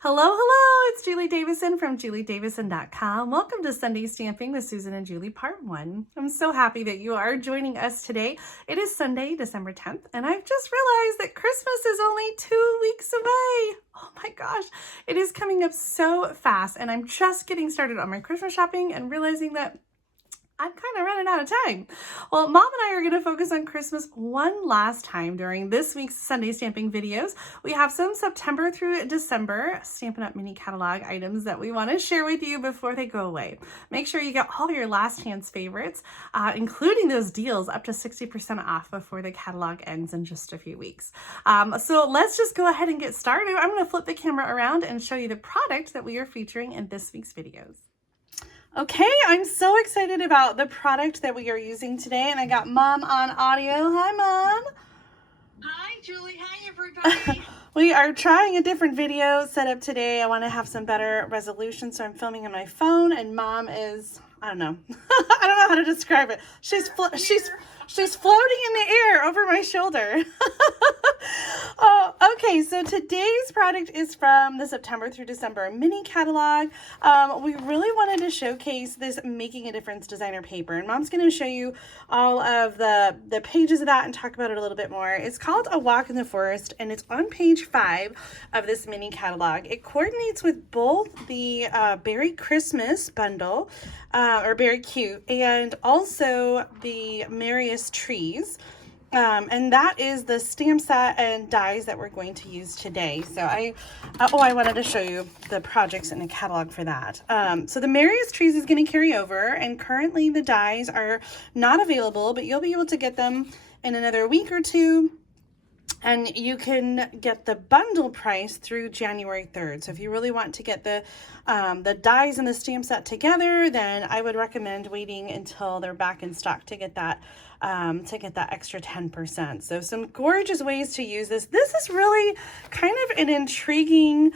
Hello, hello, it's Julie Davison from juliedavison.com. Welcome to Sunday Stamping with Susan and Julie Part 1. I'm so happy that you are joining us today. It is Sunday, December 10th, and I've just realized that Christmas is only 2 weeks away. Oh my gosh, it is coming up so fast, and I'm just getting started on my Christmas shopping and realizing that I'm kind of running out of time. Well, Mom and I are going to focus on Christmas one last time during this week's Sunday Stamping videos. We have some September through December Stampin' Up! Mini catalog items that we want to share with you before they go away. Make sure you get all your last chance favorites, including those deals up to 60% off before the catalog ends in just a few weeks. So let's just go ahead and get started. I'm going to flip the camera around and show you the product that we are featuring in this week's videos. Okay, I'm so excited about the product that we are using today, and I got Mom on audio. Hi, Mom. Hi, Julie. Hi, everybody. We are trying a different video setup today. I want to have some better resolution, so I'm filming on my phone, and Mom is, I don't know. I don't know how to describe it. She's floating in the air over my shoulder. Okay, so today's product is from the September through December mini catalog. We really wanted to showcase this Making a Difference designer paper, and Mom's going to show you all of the pages of that and talk about it a little bit more. It's called A Walk in the Forest, and it's on page 5 of this mini catalog. It coordinates with both the Berry Christmas bundle, or Berry Cute, and also the Merriest trees. And that is the stamp set and dies that we're going to use today. So I wanted to show you the projects in the catalog for that. So the Merriest trees is going to carry over, and currently the dies are not available, but you'll be able to get them in another week or two. And you can get the bundle price through January 3rd. So if you really want to get the dies and the stamp set together, then I would recommend waiting until they're back in stock to get that extra 10%. So some gorgeous ways to use this. This is really kind of an intriguing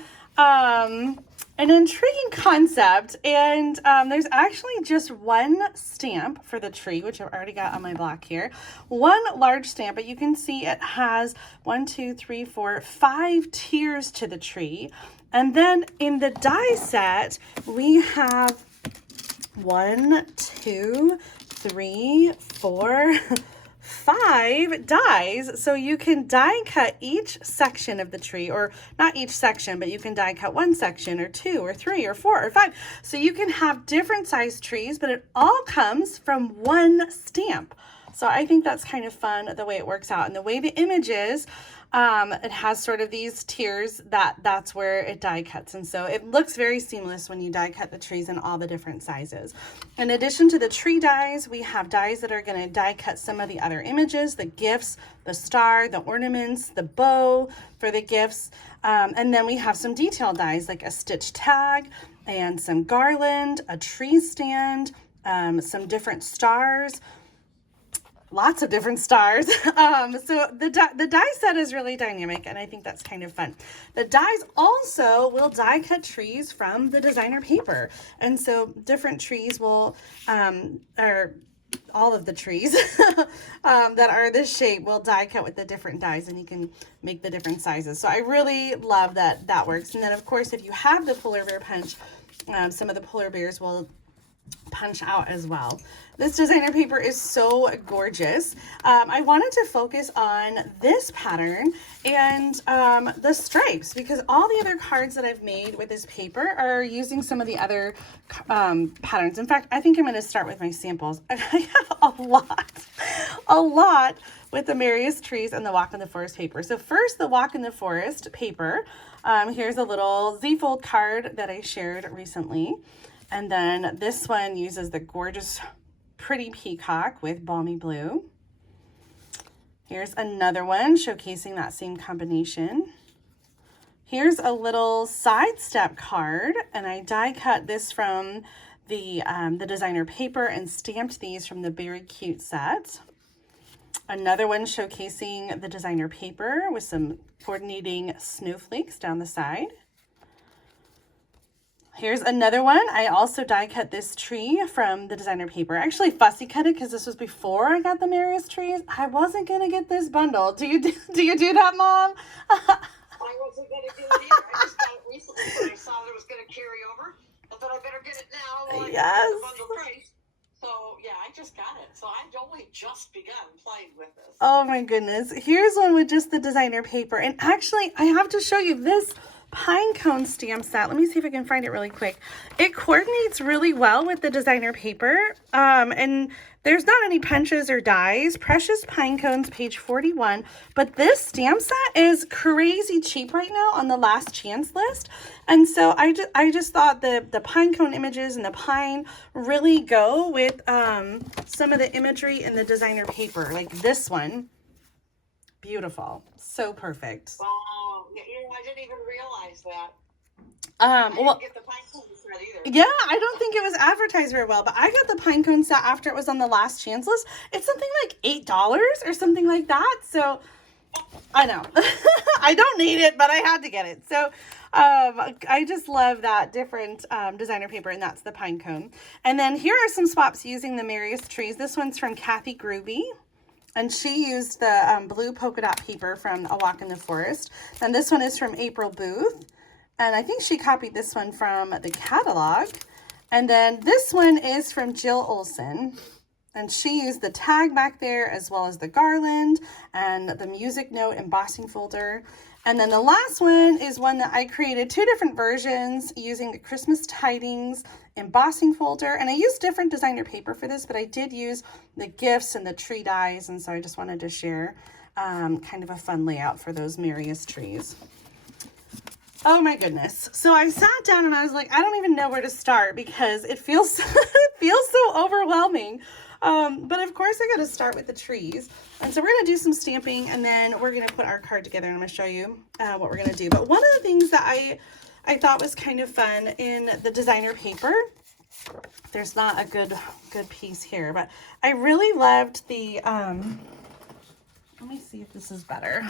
concept, and there's actually just one stamp for the tree, which I've already got on my block here. One large stamp, but you can see it has 1, 2, 3, 4, 5 tiers to the tree. And then in the die set, we have 1, 2, 3, 4, 5 dies, so you can die cut each section of the tree, or not each section, but you can die cut one section or 2 or 3 or 4 or 5. So you can have different size trees, but it all comes from one stamp. So I think that's kind of fun the way it works out, and the way the image is. It has sort of these tiers that's where it die cuts, and so it looks very seamless when you die cut the trees in all the different sizes. In addition to the tree dies, we have dies that are going to die cut some of the other images, the gifts, the star, the ornaments, the bow for the gifts, and then we have some detail dies like a stitch tag and some garland, a tree stand, some different stars. Lots of different stars. So the die set is really dynamic, and I think that's kind of fun. The dies also will die cut trees from the designer paper, and so different trees will, or all of the trees that are this shape will die cut with the different dies, and you can make the different sizes. So I really love that works. And then of course, if you have the polar bear punch, some of the polar bears will punch out as well. This designer paper is so gorgeous. I wanted to focus on this pattern and the stripes, because all the other cards that I've made with this paper are using some of the other patterns. In fact, I think I'm going to start with my samples. I have a lot with the Merriest trees and the Walk in the Forest paper. So first, the Walk in the Forest paper. Here's a little Z-fold card that I shared recently. And then this one uses the gorgeous pretty peacock with balmy blue. Here's another one showcasing that same combination. Here's a little sidestep card, and I die cut this from the designer paper and stamped these from the Berry Cute set. Another one showcasing the designer paper with some coordinating snowflakes down the side. Here's another one. I also die cut this tree from the designer paper. I actually fussy cut it because this was before I got the Merriest trees. I wasn't gonna get this bundle. Do you do that, Mom? I wasn't gonna do it either. I just got it recently for Yes. Bundle price. So yeah, I just got it. So I've only just begun playing with this. Oh my goodness. Here's one with just the designer paper. And actually, I have to show you this pine cone stamp set. Let me see if I can find it really quick. It coordinates really well with the designer paper. And there's not any punches or dies. Precious Pine Cones, page 41. But this stamp set is crazy cheap right now on the last chance list. And so I just thought the pine cone images and the pine really go with some of the imagery in the designer paper. Like this one. Beautiful. So perfect. Wow. I didn't even realize that. Well, Get the pine cone set either. yeah, I don't think it was advertised very well, but I got the pine cone set after it was on the last chance list. It's something like $8 or something like that. So I know I don't need it, but I had to get it. So I just love that different designer paper, and that's the pine cone. And then here are some swaps using the Merriest trees. This one's from Kathy Groovy. And she used the blue polka dot paper from A Walk in the Forest. And this one is from April Booth. And I think she copied this one from the catalog. And then this one is from Jill Olson. And she used the tag back there as well as the garland and the music note embossing folder. And then the last one is one that I created 2 different versions using the Christmas Tidings embossing folder. And I used different designer paper for this, but I did use the gifts and the tree dies. And so I just wanted to share kind of a fun layout for those Merriest trees. Oh my goodness. So I sat down and I was like, I don't even know where to start because it feels, it feels so overwhelming. But of course I got to start with the trees. And so we're going to do some stamping and then we're going to put our card together and I'm going to show you what we're going to do. But one of the things that I thought was kind of fun in the designer paper, there's not a good piece here, but I really loved the, let me see if this is better.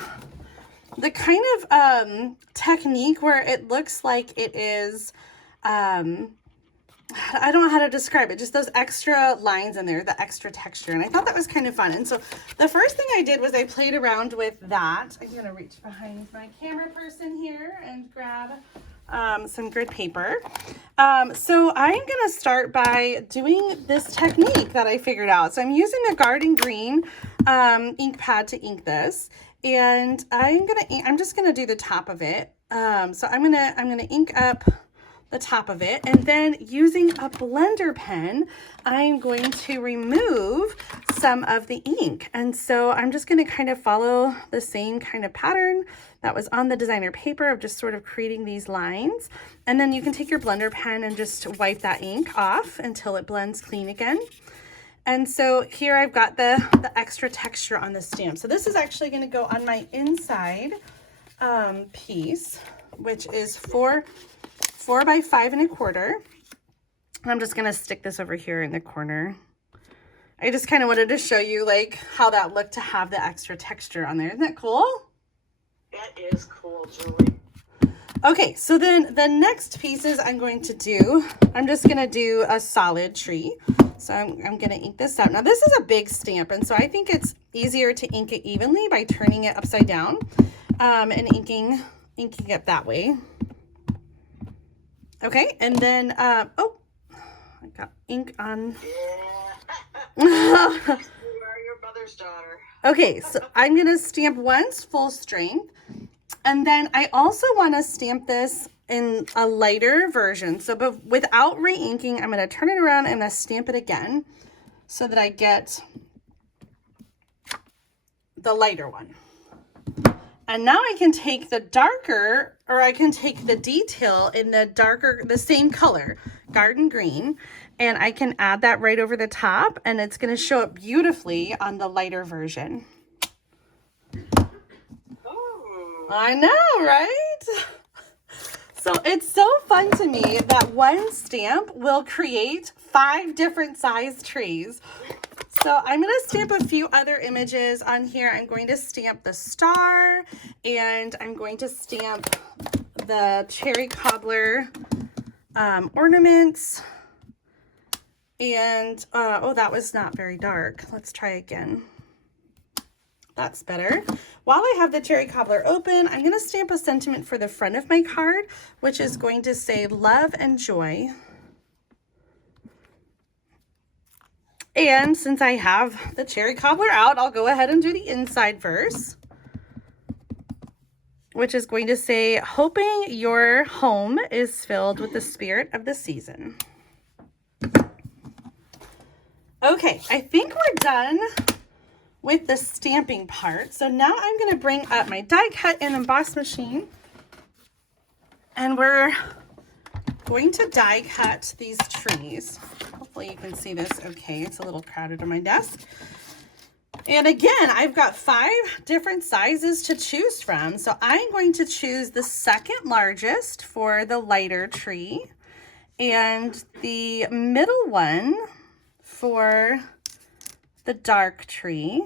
The kind of technique where it looks like it is, I don't know how to describe it, just those extra lines in there, the extra texture. And I thought that was kind of fun. And so the first thing I did was I played around with that. I'm going to reach behind my camera person here and grab some grid paper. So I'm going to start by doing this technique that I figured out. So I'm using a Garden Green ink pad to ink this. And I'm just going to do the top of it. So I'm going to ink up the top of it, and then using a blender pen, I'm going to remove some of the ink. And so I'm just going to kind of follow the same kind of pattern that was on the designer paper of just sort of creating these lines. And then you can take your blender pen and just wipe that ink off until it blends clean again. And so here I've got the extra texture on the stamp. So this is actually going to go on my inside piece, which is 4 by 5 1/4. I'm just going to stick this over here in the corner. I just kind of wanted to show you like how that looked to have the extra texture on there. Isn't that cool? That is cool, Julie. Okay, so then the next pieces I'm going to do, I'm just going to do a solid tree. So I'm going to ink this out. Now this is a big stamp, and so I think it's easier to ink it evenly by turning it upside down and inking it that way. Okay, and then, oh, I got ink on. Yeah. You are your mother's daughter. Okay, so I'm going to stamp once full strength. And then I also want to stamp this in a lighter version. So but without re-inking, I'm going to turn it around and I'm going to stamp it again so that I get the lighter one. And now I can take the darker, or I can take the detail in the darker, the same color, Garden Green, and I can add that right over the top, and it's going to show up beautifully on the lighter version. Ooh. I know, right? So it's so fun to me that one stamp will create 5 different size trees. So I'm going to stamp a few other images on here. I'm going to stamp the star, and I'm going to stamp the cherry cobbler ornaments. And, oh, that was not very dark. Let's try again. That's better. While I have the cherry cobbler open, I'm going to stamp a sentiment for the front of my card, which is going to say love and joy. And since I have the cherry cobbler out, I'll go ahead and do the inside verse, which is going to say, hoping your home is filled with the spirit of the season. Okay, I think we're done with the stamping part. So now I'm going to bring up my die cut and emboss machine, and we're going to die cut these trees. Hopefully you can see this okay. It's a little crowded on my desk. And again, I've got 5 different sizes to choose from. So I'm going to choose the second largest for the lighter tree and the middle one for the dark tree.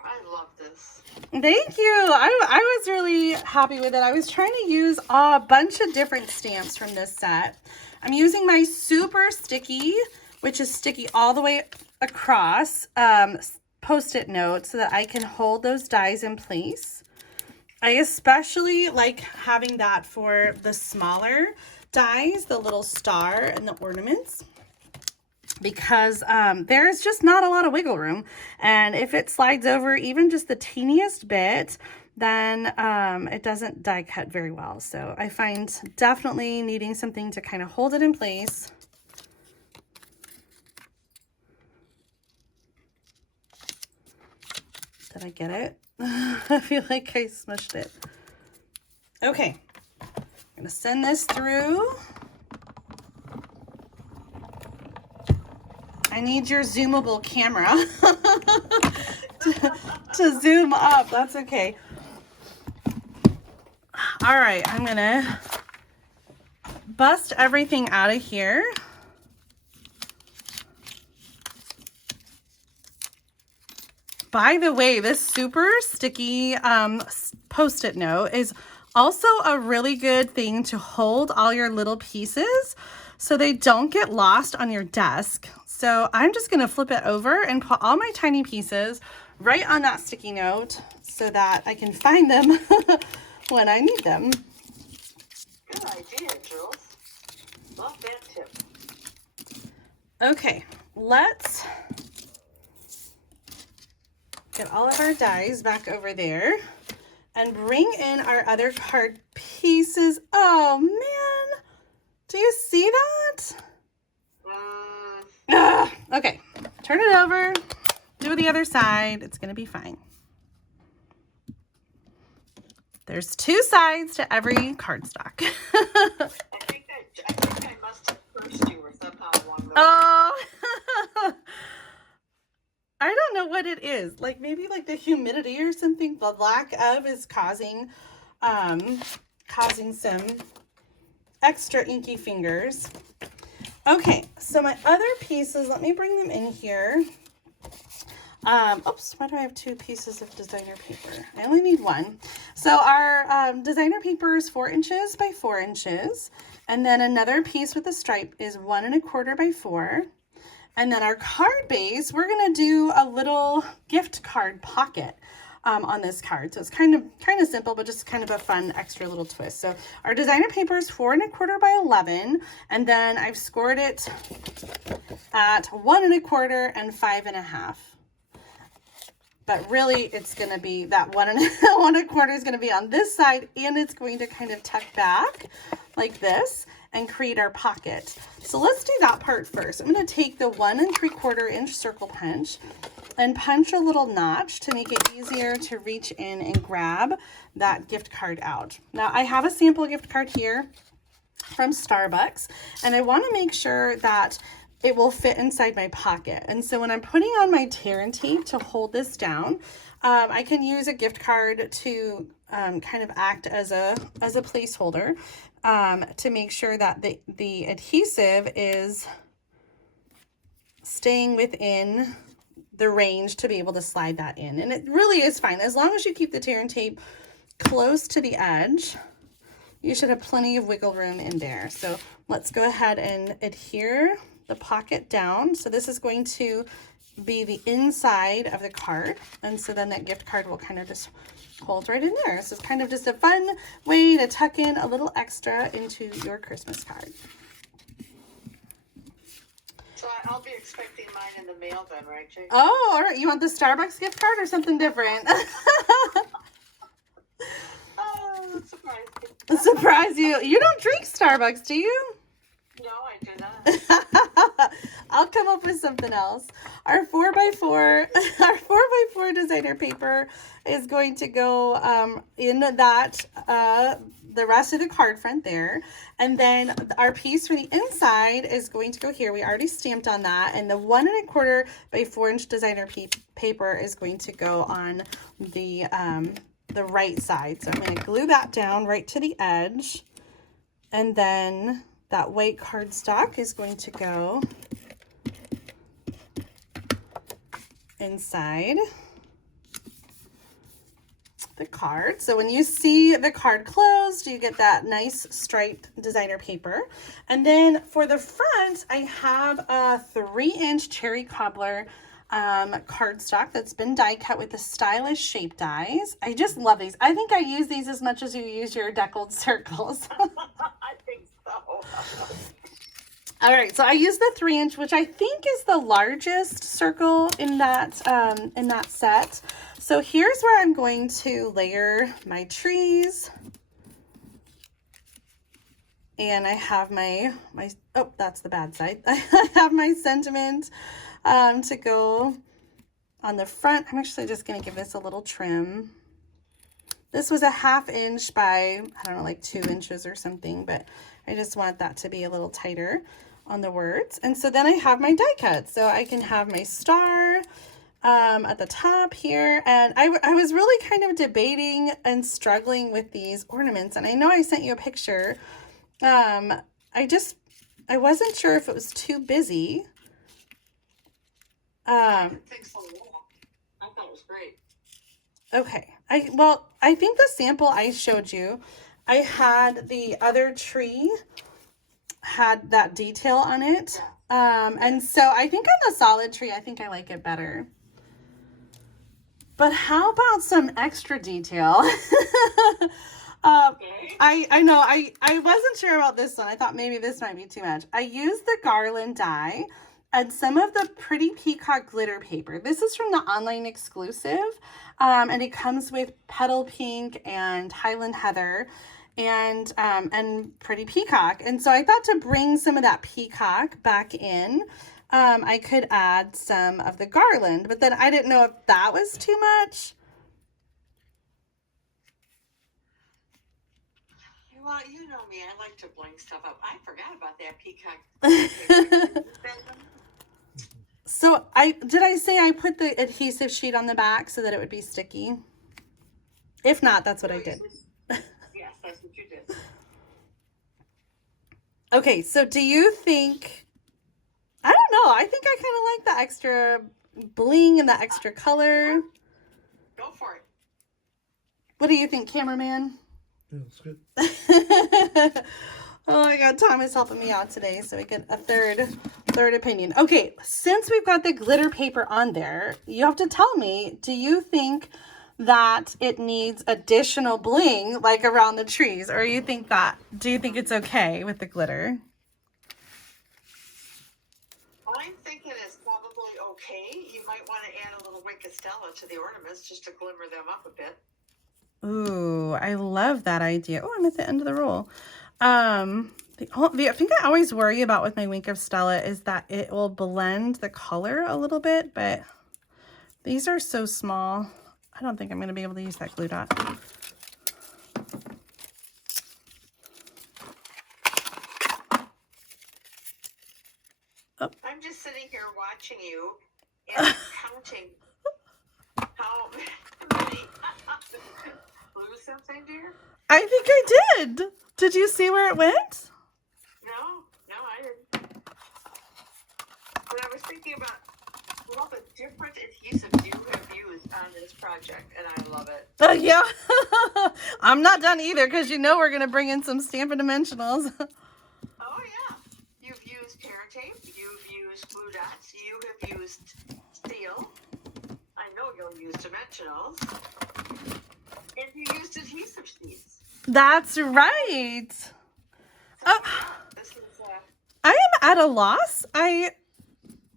I love this. Thank you. I was really happy with it. I was trying to use a bunch of different stamps from this set. I'm using my super sticky, which is sticky all the way across, Post-it note so that I can hold those dies in place. I especially like having that for the smaller dies, the little star and the ornaments, because there's just not a lot of wiggle room. And if it slides over even just the teeniest bit, then it doesn't die cut very well. So I find definitely needing something to kind of hold it in place. Did I get it? I feel like I smushed it. Okay, I'm gonna send this through. I need your zoomable camera to zoom up. That's okay. All right, I'm gonna bust everything out of here. By the way, this super sticky Post-it note is also a really good thing to hold all your little pieces so they don't get lost on your desk. So I'm just going to flip it over and put all my tiny pieces right on that sticky note so that I can find them when I need them. Good idea, Jules. Love that tip. Okay, let's get all of our dies back over there and bring in our other card pieces. Oh man, do you see that? Okay, turn it over, do the other side. It's gonna be fine. There's 2 sides to every cardstock. I think I must have cursed you or somehow along those. Oh, I don't know what it is. Like maybe like the humidity or something. The lack of is causing some extra inky fingers. Okay, so my other pieces, let me bring them in here. Oops, why do I have 2 pieces of designer paper? I only need 1. So our designer paper is 4 inches by 4 inches. And then another piece with a stripe is 1 1/4 by 4. And then our card base, we're gonna do a little gift card pocket on this card. So it's kind of simple, but just kind of a fun extra little twist. So our designer paper is 4 1/4 by 11, and then I've scored it at 1 1/4 and 5 1/2. But really it's gonna be that 1 1/4 is gonna be on this side, and it's going to kind of tuck back like this and create our pocket. So let's do that part first. I'm going to take the 1 3/4 inch circle punch and punch a little notch to make it easier to reach in and grab that gift card out. Now I have a sample gift card here from Starbucks, and I want to make sure that it will fit inside my pocket. And so when I'm putting on my tear and tape to hold this down, I can use a gift card to kind of act as a placeholder to make sure that the adhesive is staying within the range to be able to slide that in. And it really is fine. As long as you keep the tear and tape close to the edge, you should have plenty of wiggle room in there. So let's go ahead and adhere the pocket down. So this is going to be the inside of the card. And so then that gift card will kind of just hold right in there. So it's kind of just a fun way to tuck in a little extra into your Christmas card. So I'll be expecting mine in the mail then, right, Jake? Oh, all right. You want the Starbucks gift card or something different? Oh, surprise. Surprise you. You don't drink Starbucks, do you? No, I do not. I'll come up with something else. Our 4x4, our 4x4 designer paper is going to go in that, the rest of the card front there. And then our piece for the inside is going to go here. We already stamped on that. And the 1 1/4 by 4 inch designer paper is going to go on the right side. So I'm going to glue that down right to the edge. And then that white cardstock is going to go inside the card. So when you see the card closed, you get that nice striped designer paper. And then for the front, I have a 3-inch cherry cobbler cardstock that's been die cut with the stylish shape dies. I just love these. I think I use these as much as you use your deckled circles. I think so. All right, so I use the 3-inch, which I think is the largest circle in that set. So here's where I'm going to layer my trees. And I have my oh, that's the bad side. I have my sentiment to go on the front. I'm actually just going to give this a little trim. This was a 1/2 inch by, I don't know, like 2 inches or something, but I just want that to be a little tighter on the words. And so then I have my die cut. So I can have my star at the top here. And I was really kind of debating and struggling with these ornaments. And I know I sent you a picture. I wasn't sure if it was too busy. I didn't think so. I thought it was great. Okay. I think the sample I showed you, I had the other tree had that detail on it. And so I think on the solid tree, I think I like it better. But how about some extra detail? I know, I wasn't sure about this one. I thought maybe this might be too much. I used the garland die and some of the Pretty Peacock glitter paper. This is from the online exclusive, and it comes with Petal Pink and Highland Heather and Pretty Peacock. And so I thought to bring some of that peacock back in, I could add some of the garland, but then I didn't know if that was too much. Well, you know me. I like to bling stuff up. I forgot about that peacock. So did I say I put the adhesive sheet on the back so that it would be sticky? If not, that's what I did. Yes, that's what you did. Okay, so do you think, I don't know, I think I kind of like the extra bling and the extra color. Go for it. What do you think, cameraman? Yeah, that's good. Oh my God, Tom is helping me out today, so we get a third opinion. Okay, since we've got the glitter paper on there, you have to tell me, do you think that it needs additional bling like around the trees, or do you think it's okay with the glitter? I'm thinking it's probably okay. You might want to add a little White Cardstock to the ornaments just to glimmer them up a bit. Ooh, I love that idea. Oh, I'm at the end of the roll. The thing I always worry about with my Wink of Stella is that it will blend the color a little bit, but these are so small. I don't think I'm going to be able to use that glue dot. Oh. I'm just sitting here watching you and counting how many. Glue something, dear? I think I did. Did you see where it went? No, I didn't. But I was thinking about all the different adhesives you have used on this project, and I love it. Yeah. I'm not done either, because you know we're going to bring in some Stampin' Dimensionals. Oh, yeah. You've used tear tape. You've used glue dots. You have used steel. I know you'll use dimensionals. And you used adhesive sheets. That's right. So, this is, I am at a loss.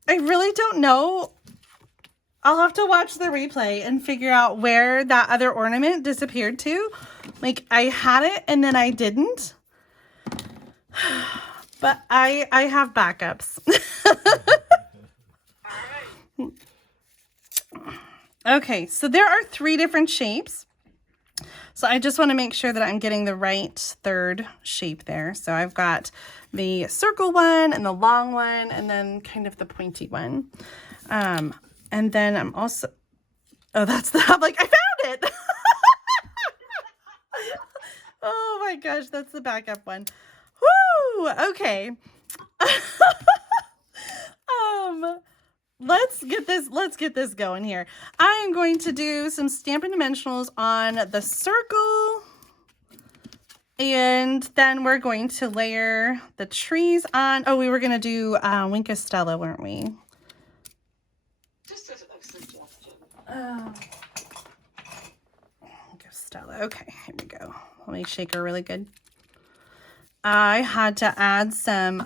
I really don't know. I'll have to watch the replay and figure out where that other ornament disappeared to. Like, I had it and then I didn't. But I have backups. Okay, so there are 3 different shapes. So I just want to make sure that I'm getting the right third shape there. So I've got the circle one and the long one and then kind of the pointy one. And then I'm also, oh, that's the, I'm like, I found it. Oh my gosh, that's the backup one. Woo, okay. Let's get this going here. I am going to do some Stampin' Dimensionals on the circle. And then we're going to layer the trees on. Oh, we were going to do Wink of Stella, weren't we? Just as a suggestion. Wink of Stella. Okay, here we go. Let me shake her really good. I had to add some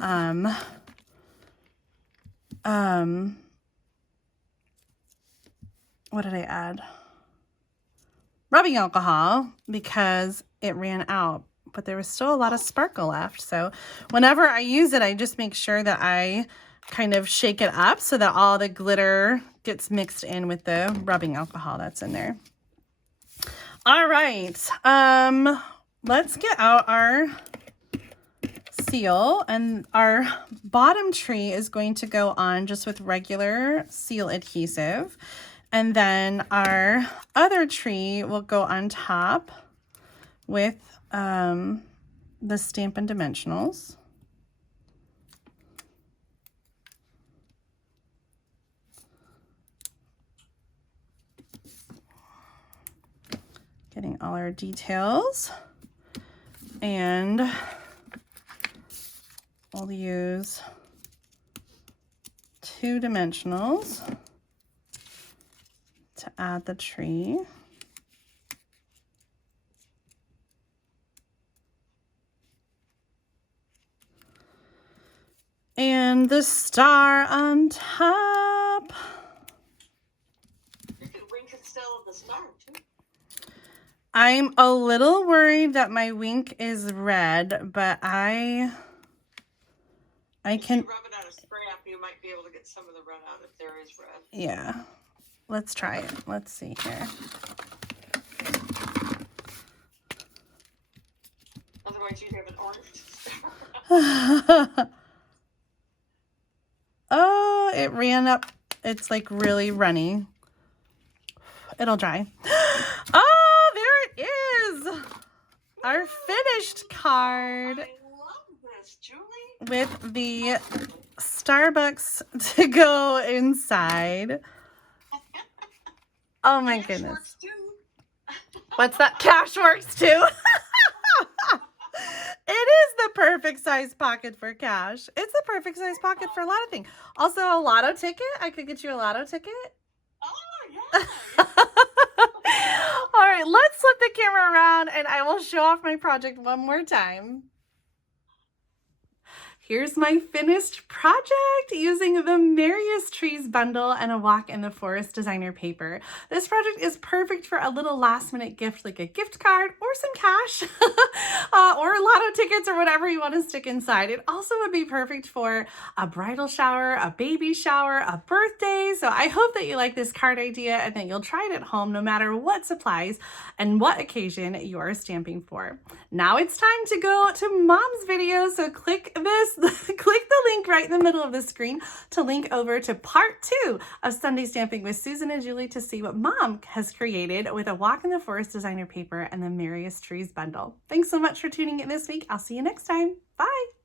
what did I add? Rubbing alcohol, because it ran out, but there was still a lot of sparkle left. So whenever I use it, I just make sure that I kind of shake it up so that all the glitter gets mixed in with the rubbing alcohol that's in there. All right, let's get out our seal, and our bottom tree is going to go on just with regular seal adhesive. And then our other tree will go on top with the Stampin' Dimensionals. Getting all our details. And we'll use 2 dimensionals to add the tree. And the star on top. You could Wink of Stella the star too. I'm a little worried that my wink is red, but I can... If you rub it on a scrap, you might be able to get some of the red out if there is red. Yeah. Let's try it. Let's see here. Otherwise, you'd have an orange star. Oh, it ran up. It's like really runny. It'll dry. Oh, there it is. Our finished card. I love this, Julie. With the Starbucks to go inside. Oh my Cash goodness. works too. What's that? Cash works too. It is the perfect size pocket for cash. It's the perfect size pocket for a lot of things. Also, a lotto ticket. I could get you a lotto ticket. Oh, yeah. All right, let's flip the camera around and I will show off my project one more time. Here's my finished project using the Merriest Trees bundle and a Walk in the Forest designer paper. This project is perfect for a little last minute gift like a gift card or some cash or lotto tickets or whatever you want to stick inside. It also would be perfect for a bridal shower, a baby shower, a birthday. So I hope that you like this card idea and that you'll try it at home no matter what supplies and what occasion you are stamping for. Now it's time to go to Mom's video. So click the link right in the middle of the screen to link over to part 2 of Sunday Stamping with Susan and Julie to see what Mom has created with a Walk in the Forest designer paper and the Merriest Trees bundle. Thanks so much for tuning in this week. I'll see you next time. Bye.